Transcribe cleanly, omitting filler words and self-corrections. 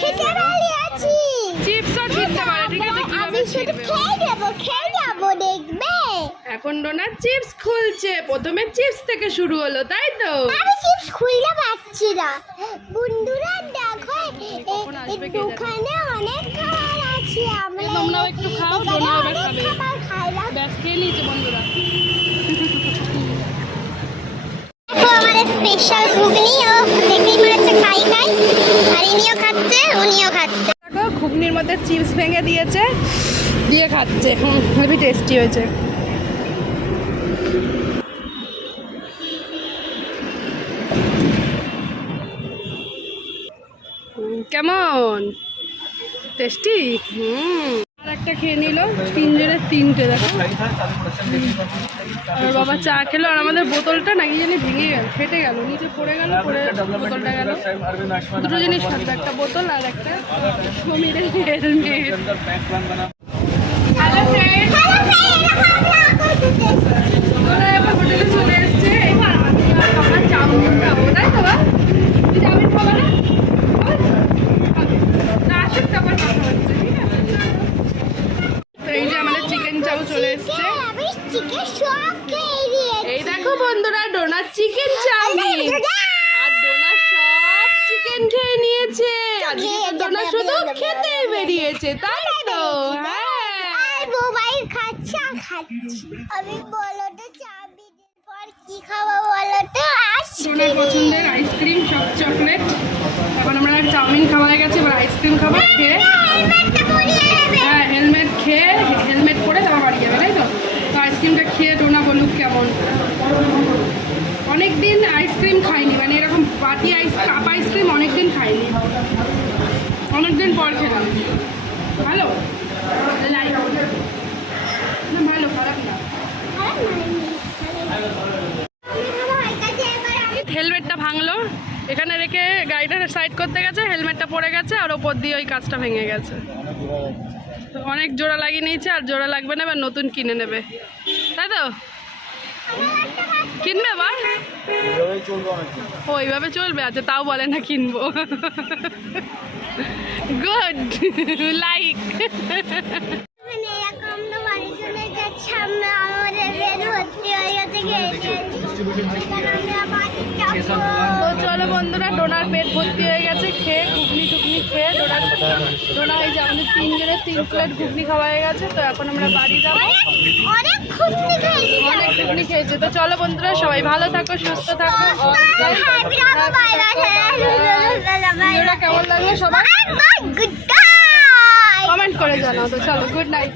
খেতে পারি আছি চিপসও ছিঁড়তে পারে, ঠিক আছে? কিভাবে ছিঁড়বে? খেয়ে যাবো দেখবে। এখন ডোনার চিপস খুলছে, প্রথমে চিপস থেকে শুরু হলো, তাই তো? আমি চিপস খুলতে পারছি না বন্ধুরা, দেখো কখন আসবে কে জানে? দোকানে অনেক খাবার আছে, আমরা তোমরাও একটু খাও, ডোনাও এবার খাবে। খাবার খাইলাম। ব্যাস খেয়ে নিয়েছে বন্ধুরা। দেখো আমাদের স্পেশাল ঘুগনি, ও দেখেই মনে হচ্ছে খাই খাই, আর ইনিও খাচ্ছে উনিও খাচ্ছে। দেখো ঘুগনির মধ্যে চিপস ভেঙে দিয়েছে, দিয়ে খাচ্ছে। হেভি টেস্টি হয়েছে। কেমন টেস্টি? আর একটা খেয়ে নিল, তিনজনের তিনটে। দেখো আর বাবা চা খেলো, আর আমাদের বোতলটা নাকি জানি ভেঙে গেল, ফেটে গেল, নিচে পড়ে গেল, পড়ে বোতলটা গেল। দুটো জিনিস থাকবে, একটা বোতল আর একটা সমীরের হেলমেট। হ্যালো ফ্রেন্ড, ওরা এবার হোটেলে চলে এসছে। এবার আমরা চাউমিন খাবো, তাই তো? তুই চাউমিন খাবো না? না আসুক, তারপর কথা হচ্ছে, ঠিক আছে? তো এই যে আমাদের চিকেন চাউ চলে এসছে। আমি চিকেন সব খেয়ে নিয়েছি। এই দেখো বন্ধুরা, ডোনার চিকেন চাউমিন, আর ডোনার সব চিকেন খেয়ে নিয়েছে। আজকে তো ডোনার শুধু খেতে বেরিয়েছে, তাই তো? হ্যাঁ, আর মোবাইল খাচ্ছে আর খাচ্ছে। আমি বলো তো চাউমিনের পর কি খাবো বলো তো? ডোনার পছন্দের আইসক্রিম, সব চকলেট। এখন আমরা চাউমিন খাওয়া হয়ে গেছে, এবার আইসক্রিম খাবো। খেয়ে হেলমেটটা পরিয়ে নেবে। হ্যাঁ, হেলমেট খেয়ে, হেলমেট পরে তারপর বাড়ি যাবে, তাই তো? তো আইসক্রিমটা খেয়ে ডোনা বলুক কেমন। অনেকদিন আইসক্রিম খাইনি, মানে এরকম বাটি কাপ আইসক্রিম অনেকদিন খাইনি, অনেকদিন পর খেলাম। ভালো, লাইক না, ভালো, খারাপ না। হেলমেটটা ভাঙলো, এখানে রেখে গাড়িটা সাইড করতে গেছে, হেলমেটটা পড়ে গেছে, আর ওপর দিয়ে ওই কাজটা ভেঙে গেছে। তো অনেক জোড়া লাগিয়ে নিয়েছে, আর জোড়া লাগবে না, এবার নতুন কিনে নেবে, তাই তো? কিনবে আবার? ও এইভাবে চলবে? আচ্ছা, তাও বলে না কিনবো। Good, like. মানে এরকম তো বাড়ি চলে যাচ্ছে, আমরা আমাদের বের ভর্তি হয়ে গেছে তো চলো বন্ধুরা, ডোনার পেট ভর্তি হয়ে গেছে খেয়ে, ঘুগনি টুগনি খেয়ে। ডোনা এই যে আমাদের তিনজনের 3 প্লেট ঘুগনি খাওয়া হয়ে গেছে। তো এখন আমরা বাড়ি যাবো। অনেক ঘুগনি খেয়েছি। অনেক ঘুগনি খেয়েছে। তো চলো বন্ধুরা, সবাই ভালো থাকো, সুস্থ থাকো। ভিডিওটা কেমন লাগলো সবাই গুড বাই। কমেন্ট করে জানাও। তো চলো, গুড নাইট।